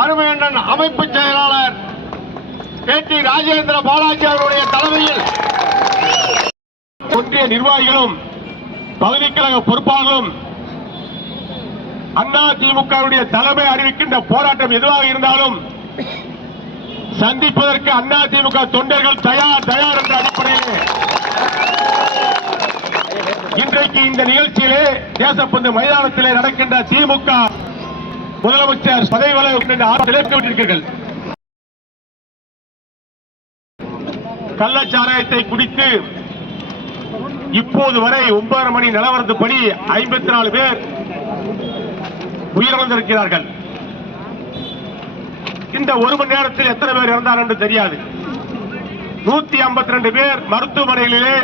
அருமையண்ணன் அமைப்பு செயலாளர் K D Rajendra Balaji அவருடைய தலைமையில் ஒன்றிய நிர்வாகிகளும் பகுதி கழக பொறுப்பாளர்களும் அண்ணா திமுகவுடைய தலைமை அறிவிக்கின்ற போராட்டம் எதுவாக இருந்தாலும் சந்திப்பதற்கு அண்ணா திமுக தொண்டர்கள் தயார் தயார் என்ற அடிப்படையில் இன்றைக்கு இந்த நிகழ்ச்சியிலே தேசப்பந்து மைதானத்திலே நடக்கின்ற திமுக முதலமைச்சர் பதவி விட்டிருக்கிறீர்கள் கள்ளச்சாராயத்தை குடித்து இப்போது வரை ஒன்பதரை மணி நிலவரத்துப்படி ஐம்பத்தி நாலு பேர் உயிரிழந்திருக்கிறார்கள். இந்த ஒரு மணி நேரத்தில் எத்தனை பேர் இறந்தார் என்று தெரியாது. நூத்தி ஐம்பத்தி ரெண்டு பேர் மருத்துவமனைகளிலே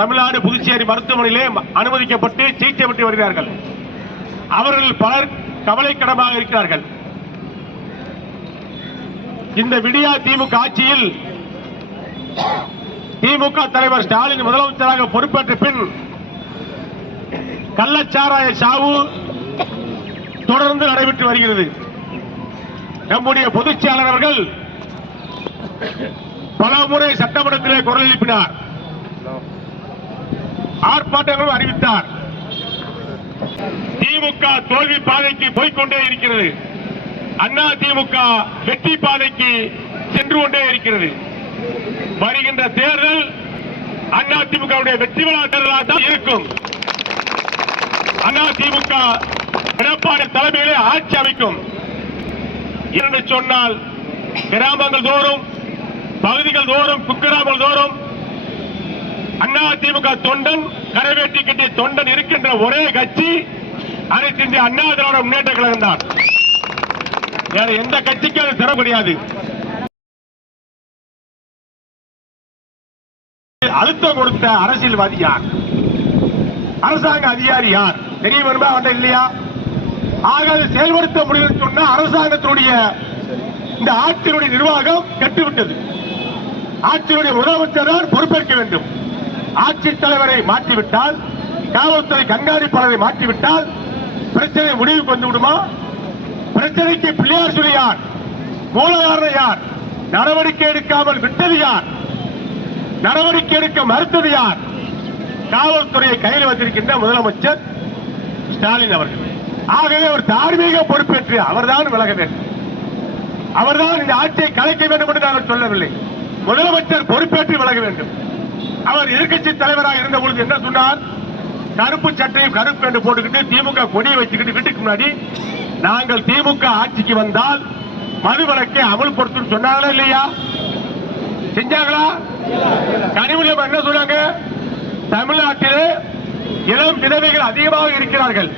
தமிழ்நாடு புதுச்சேரி மருத்துவமனையிலே அனுமதிக்கப்பட்டு சிகிச்சை பெற்று வருகிறார்கள். அவர்கள் பலர் கவலைக்கிடமாக இருக்கிறார்கள். இந்த விடியா திமுக ஆட்சியில் திமுக தலைவர் ஸ்டாலின் முதலமைச்சராக பொறுப்பேற்ற பின் கள்ளச்சாராய சாவு தொடர்ந்து நடைபெற்று வருகிறது. நம்முடைய பொதுச் செயலர் அவர்கள் பல முறை சட்டமன்றத்திலே குரல் எழுப்பினார். ஆர்ப்பாட்டங்களும் அறிவித்தார். திமுக தோல்வி பாதைக்கு போய்கொண்டே இருக்கிறது. அண்ணா திமுக வெற்றி பாதைக்கு சென்று கொண்டே இருக்கிறது. வருகின்ற தேர்தல் அண்ணா திமுகவுடைய வெற்றி விழா தேர்தலாக தான் இருக்கும். அண்ணா திமுக எடப்பாடி தலைமையிலே ஆட்சி அமைக்கும். என்று சொன்னால் கிராமங்கள் தோறும் பகுதிகள் தோறும் குக்கிராமங்கள் தோறும் அண்ணா திமுக தொண்டன் கரைவேட்டி கட்டிய தொண்டன் இருக்கின்ற ஒரே கட்சி அனைத்து இந்திய அண்ணா திராவிட முன்னேற்ற கழகம் தான். வேற எந்த கட்சிக்கும் அது தர முடியாது அழுத்தம் கொடுத்த அரசியல்வாதி யார்? அரசாங்க அதிகாரி யார்? தெரிய வருமா அவன் இல்லையா? ஆக செயல்படுத்த முடியும்னு சொன்னா அரசாங்கத்தினுடைய இந்த ஆட்சியினுடைய நிர்வாகம் கெட்டுவிட்டது. ஆட்சியினுடைய முதலமைச்சர் தான் பொறுப்பேற்க வேண்டும். ஆட்சித் தலைவரை மாற்றிவிட்டால் காவல்துறை கண்காணிப்பாளரை மாற்றிவிட்டால் பிரச்சனை முடிவுக்கு வந்து விடுமா பிரச்சனைக்கு பிள்ளையார் சொல்லி யார்? மூலகாரணம் யார்? நடவடிக்கை எடுக்காமல் விட்டது யார்? நடவடிக்கை எடுக்க மறுத்தது யார்? காவல்துறையை கையில் வந்திருக்கின்ற முதலமைச்சர் ஸ்டாலின் அவர்கள். ஆகவே ஒரு தார்மீக பொறுப்பேற்று அவர்தான் விலக வேண்டும். அவர்தான் இந்த ஆட்சியை கலைக்க வேண்டும் என்று நாங்கள் சொல்லவில்லை. முதலமைச்சர் பொறுப்பேற்று விலக வேண்டும். அவர் எதிர்க்கட்சி தலைவராக இருந்த பொழுது என்ன சொன்னார்? கருப்பு சட்டையும் கருப்பு என்று போட்டுக்கிட்டு திமுக கொடியை வச்சுக்கிட்டு வீட்டுக்கு முன்னாடி நாங்கள் திமுக ஆட்சிக்கு வந்தால் மது வழக்கை அமல்படுத்தும் சொன்னாங்களா இல்லையா? செஞ்சாங்களா? கனிமொழி என்ன சொன்னாங்க? தமிழ்நாட்டிலே இளம் விதவைகள் அதிகமாக இருக்கிறார்கள்.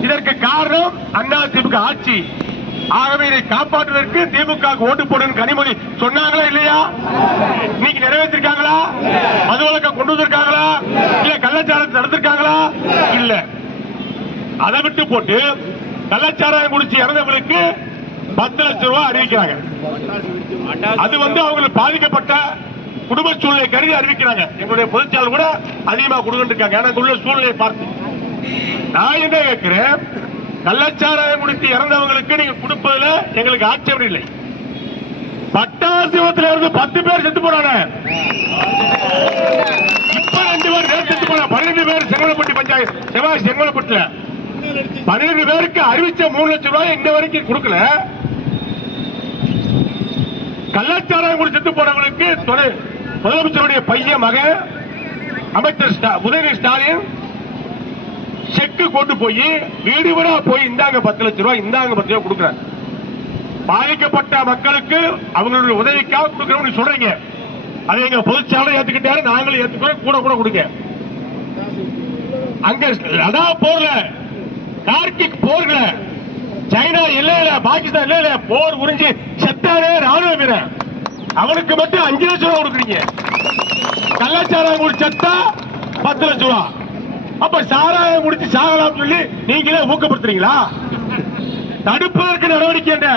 இதற்கு காரணம் அண்ணா திமுக ஆட்சி. ஆகவே இதை காப்பாற்றுவதற்கு திமுக ஓட்டு போடுன்னு கனிமொழி சொன்னாங்களா இல்லையா? இன்னைக்கு நிறைவேற்றிருக்காங்களா? மது வழக்கம் கொண்டு வந்திருக்காங்களா? இல்ல கள்ளச்சாரத்தை நடத்திருக்காங்களா? இல்ல. அதை விட்டு போட்டு கள்ளச்சாராயம் குடிச்சு இறந்தவங்களுக்கு பத்து லட்சம் ரூபாய் அறிவிக்கிறாங்க. அது வந்து அவங்களுக்கு பாதிக்கப்பட்ட குடும்ப சூழ்நிலை கருதி அறிவிக்கிறாங்க. எங்களுடைய பொதுச்செயலாளர் கூட அதிகமா கொடுக்கிட்டு இருக்காங்க. ஏன்னா உள்ள சூழ்நிலையை பார்த்து. நான் என்ன கேட்கிறேன்? கள்ளச்சாராயம் குடித்து இறந்தவங்களுக்கு நீங்க கொடுப்பதுல எங்களுக்கு ஆட்சேபம் இல்லை. பட்டாசிவத்துல இருந்து பத்து பேர் செத்து போனாங்க. இப்ப ரெண்டு பேர் செத்து போனாங்க. பன்னிரண்டு பேர் செங்கலப்பட்டி பஞ்சாயத்து செவ்வாய் செங்கலப்பட்டுல பன்னிரண்டு பேருக்கு அறிவிச்ச மூணு லட்சம் ரூபாய் இந்த வரைக்கும் கொடுக்கல. கள்ளச்சாராயம் குடி செத்து போனவங்களுக்கு துணை முதலமைச்சருடைய பையன் மகன் அமைச்சர் ஸ்டா- உதயநிதி ஸ்டாலின் செக்கு கொண்டு போய் வீடு வீடா போய் இந்தாங்க பத்து லட்சம் ரூபாய் இந்தாங்க பத்து ரூபாய் கொடுக்குறாங்க பாதிக்கப்பட்ட மக்களுக்கு அவங்களுடைய உதவிக்காக கொடுக்கணும்னு சொல்றீங்க. அதை எங்க பொதுச்சாளர் ஏத்துக்கிட்டாரு நாங்களும் ஏத்துக்கிறோம் கூட கூட கொடுங்க. அங்க லடா போர்ல கார்கிக் போர்ல சைனா இல்ல பாகிஸ்தான் இல்ல போர் உறிஞ்சி செத்தானே ராணுவ வீரன் அவனுக்கு மட்டும் அஞ்சு லட்சம் ரூபா கொடுக்குறீங்க. கள்ளச்சாராயம் குடிச்சு செத்தா பத்து லட்சம் ரூபா. அப்ப சாராயம் முடிச்சு சாகலாம் சொல்லி நீங்களே ஊக்கப்படுத்துறீங்களா? தடுப்பதற்கு நடவடிக்கை என்ன?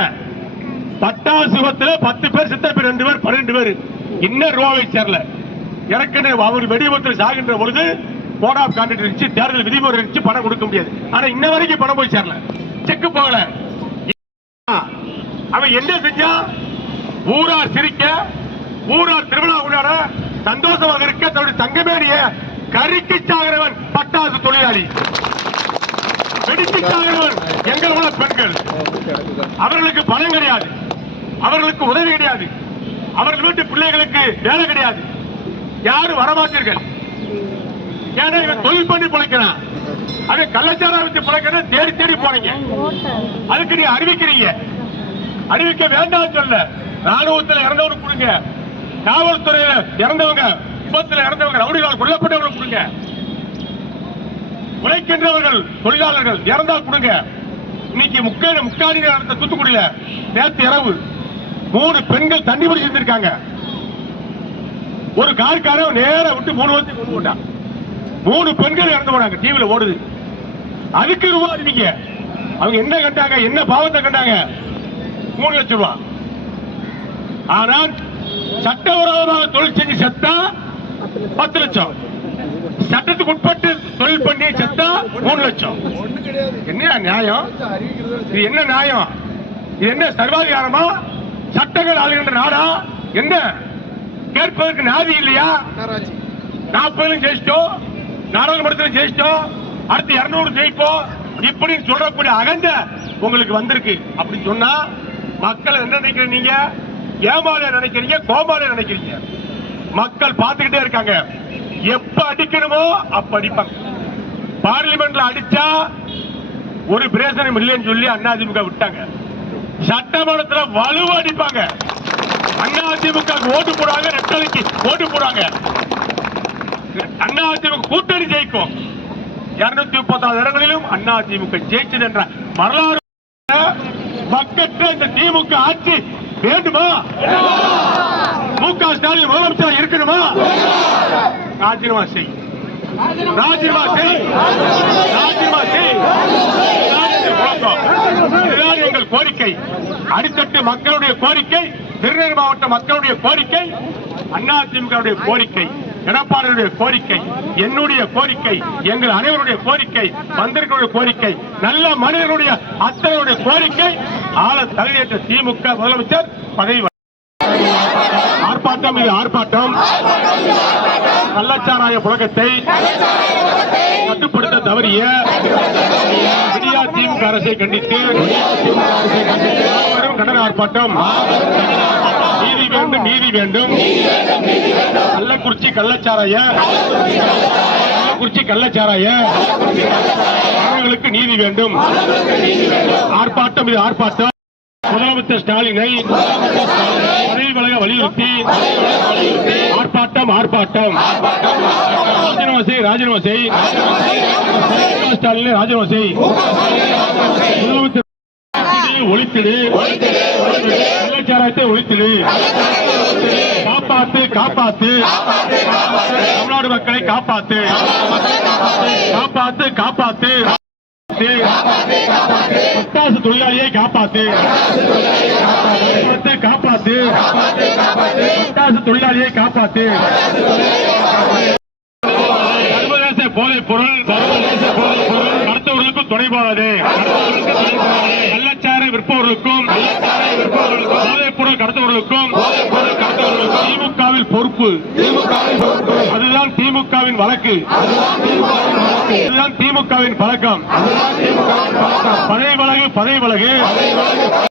பட்டா சுகத்துல பத்து பேர் சித்த பேர் ரெண்டு பேர் பன்னெண்டு பேர். இன்னும் ரூபாவை சேரல. ஏற்கனவே அவர் வெடிவிபத்தில் சாகின்ற பொழுது கோட் ஆஃப் கான்ட்ராக்ட் இருந்துச்சு தேர்தல் விதிமுறை இருந்துச்சு பணம் கொடுக்க முடியாது. ஆனா இன்ன வரைக்கும் பணம் போய் சேரல. செக் போகல. அவன் என்ன செஞ்சான் ஊரார் சிரிக்க ஊரார் திருவிழா கொண்டாட சந்தோஷமாக இருக்க தன்னுடைய தங்கமேனிய கறிக்கு சாகிறவன் பட்டாசு தொழிலாளி. வெடித்து சாகிறவன் எங்கள் உள்ள பெண்கள். அவர்களுக்கு பணம் கிடையாது. அவர்களுக்கு உதவி கிடையாது. அவர்கள் வீட்டு பிள்ளைகளுக்கு வேலை கிடையாது. யாரும் வரமாட்டீர்கள். ஏன்னா இவன் தொழில் பண்ணி பிழைக்கிறான். அவன் கள்ளச்சாரம் வச்சு பிழைக்கிறான் தேடி தேடி போறீங்க. அதுக்கு நீ அறிவிக்கிறீங்க. அறிவிக்க வேண்டாம் சொல்ல ராணுவத்தில் இறந்தவனுக்கு கொடுங்க. காவல்துறையில இறந்தவங்க விபத்தில் இறந்தவங்க ரவுடிகளால் கொல்லப்பட்டவர்கள் கொடுங்க. உழைக்கின்றவர்கள் தொழிலாளர்கள் இறந்தால் கொடுங்க. இன்னைக்கு முக்கிய முக்காணி நடந்த தூத்துக்குடியில நேற்று இரவு மூணு பெண்கள் தண்ணி பிடிச்சி இருந்திருக்காங்க ஒரு கார்காரன் நேர விட்டு மூணு வருஷம் கொண்டு போட்டான். மூணு பெண்கள் இறந்து போனாங்க டிவில ஓடுது. அதுக்கு ரூபா அறிவிங்க அவங்க என்ன கண்டாங்க என்ன பாவத்தை கண்டாங்க? மூணு லட்சம் ரூபா ஆனால் சட்டவிரோதமாக தொழில் செஞ்சு செத்தா பத்து லட்சம். சட்டத்துக்கு உட்பட்டு தொழில் பண்ணி செத்தா மூணு லட்சம். என்ன நியாயம்? இது என்ன நியாயம்? இது என்ன சர்வாதிகாரமா? சட்டங்கள் ஆளுகின்ற நாடா? என்ன? கேட்பதற்கு நாதி இல்லையா? நாற்பதுல ஜெயிச்சிட்டோம். நாடாளுமன்றத்தில் ஜெயிச்சிட்டோம். அடுத்து இருநூறு ஜெயிப்போம். இப்படி சொல்லக்கூடிய அகந்த உங்களுக்கு வந்திருக்கு. அப்படின்னு சொன்னா மக்கள் என்ன நினைக்கிறீங்க? நீங்க ஏமால நினைக்கிறீங்க? கோமால நினைக்கிறீங்க? மக்கள் பார்த்துக்கிட்டே இருக்காங்க. எப்ப அடிக்கணுமோ அப்ப அடிப்பாங்க. பார்லிமெண்ட்ல அடிச்சா ஒரு பிரேசனம் இல்லைன்னு சொல்லி அதிமுக விட்டாங்க. சட்டமன்றத்துல வலுவா அடிப்பாங்க. அதிமுக ஓட்டு போடுவாங்க ரெட்டலைக்கு ஓட்டு போடுவாங்க. அதிமுக கூட்டணி ஜெயிக்கும். இருநூத்தி முப்பத்தாறு இடங்களிலும் அதிமுக ஜெயிச்சது என்ற வரலாறு மக்கற்ற இந்த திமுக ஆட்சி வேண்டுமா? மு க ஸ்டாலின் முதலமைச்சர் இருக்கணுமா? ராஜினாமா செய். ராஜினாமா செய். ராஜினாமா செய். இதுதான் எங்கள் கோரிக்கை. அடித்தட்டு மக்களுடைய கோரிக்கை திருநெல்வேலி மாவட்ட மக்களுடைய கோரிக்கை அதிமுக கோரிக்கை எடப்பாடியுடைய கோரிக்கை என்னுடைய கோரிக்கை எங்கள் அனைவருடைய கோரிக்கை மந்திரிகளுடைய கோரிக்கை நல்ல மனிதர்களுடைய அத்தனையுடைய கோரிக்கை ஆள தகுதியற்ற திமுக முதலமைச்சர் பதவி ஆர்ப்பாட்டம் இது ஆர்ப்பாட்டம். கள்ளச்சாராய புழக்கத்தை கட்டுப்படுத்த தவறிய இந்தியா திமுக அரசை கண்டித்து மாபெரும் கண்டன ஆர்ப்பாட்டம். நீதி வேண்டும் நீதி வேண்டும். கள்ளக்குறிச்சி கள்ளச்சாராய கள்ளக்குறிச்சி கள்ளச்சாராய அவர்களுக்கு நீதி வேண்டும். ஆர்ப்பாட்டம் இது ஆர்ப்பாட்டம். முதலமைச்சர் ஸ்டாலினை பதவி விலக வலியுறுத்தி ஆர்ப்பாட்டம் ஆர்ப்பாட்டம். ராஜினாமா செய் ராஜினாமா செய் ஸ்டாலினை ராஜினாமா செய் முதலமைச்சர் ஒழித்திடு. கள்ளச்சாராயத்தை ஒழித்திடு. காப்பாத்து காப்பாத்து. தமிழ்நாடு மக்களை காப்பாத்து. காப்பாத்து காப்பாத்து. காப்பாத்து. பட்டாசு தொழிலாளியை காப்பாத்து. காப்பாத்து காப்பாத்து. பட்டாசு தொழிலாளியை காப்பாத்து. சர்வதேச போதைப் பொருள். சர்வதேச போதைப் பொருள் மருத்துவர்களுக்கும் துணை போகாது கள்ளச்சார விற்பவர்களுக்கும். போதைப் பொருள் கடத்தவர்களுக்கும் திமுகவில் பொறுப்பு. அதுதான் திமுகவின் வழக்கு. இதுதான் திமுகவின் பழக்கம். பதவி வழக்கு பதவி வழக்கு.